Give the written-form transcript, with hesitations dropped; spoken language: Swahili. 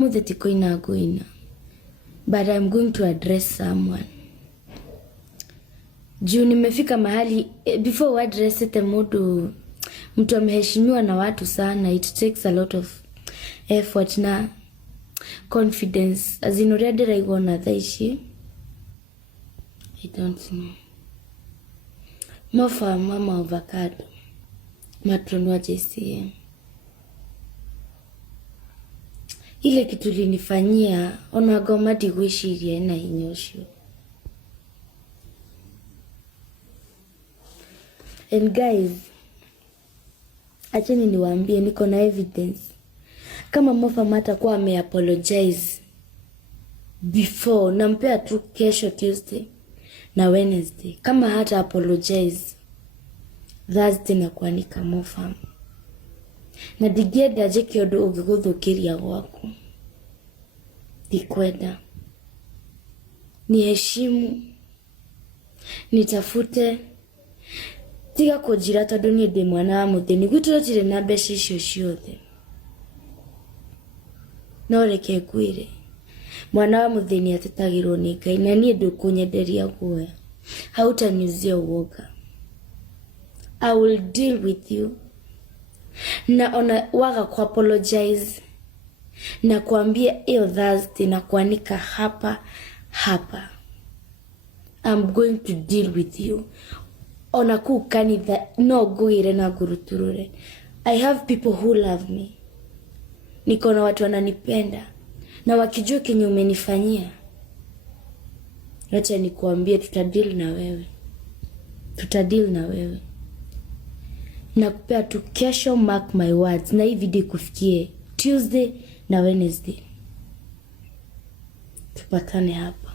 Mudheti koina. But I'm going to address someone. Juu nimefika mahali before we address it mtu ameheshimiwa na watu sana, it takes a lot of effort na confidence. As in already raigona thaishi. I don't know. Mofa mama avocado. Matronwa JCM. Ile kitu linifanyia onagoma digwishiria na inyosho. And guys, acheni niwaambie niko na evidence. Kama Mofa Mata kwa apologize before, nampea tu kesho Tuesday na Wednesday. Kama hata apologize Thursday na kuanika Mofa. Na digeda je kiodo ugiguthukiria gwaku. Dikwenda. Ni heshimu. Nitafute. Tiga kujira tondu ni ndi mwana wa muthini gwiturotire na mbeca icio ciothe. No reke kwire. Mwana wa muthini atetagirwo ni Ngai na nie ndukunyenderia guoya. Hautanyuzia uoga. I will deal with you. Na ona waga ku apologize na kuambia iyo Thursday na kuanika hapa. I'm going to deal with you. Ona kukanitha no guire na guruturure. I have people who love me. Niko na watu wananipenda na wakijua kenye umenifanyia. Acha nikuambie tutadeal na wewe. Nakupea tu kesho, mark my words, na hii video kufikie Tuesday na Wednesday. Tupatane hapa.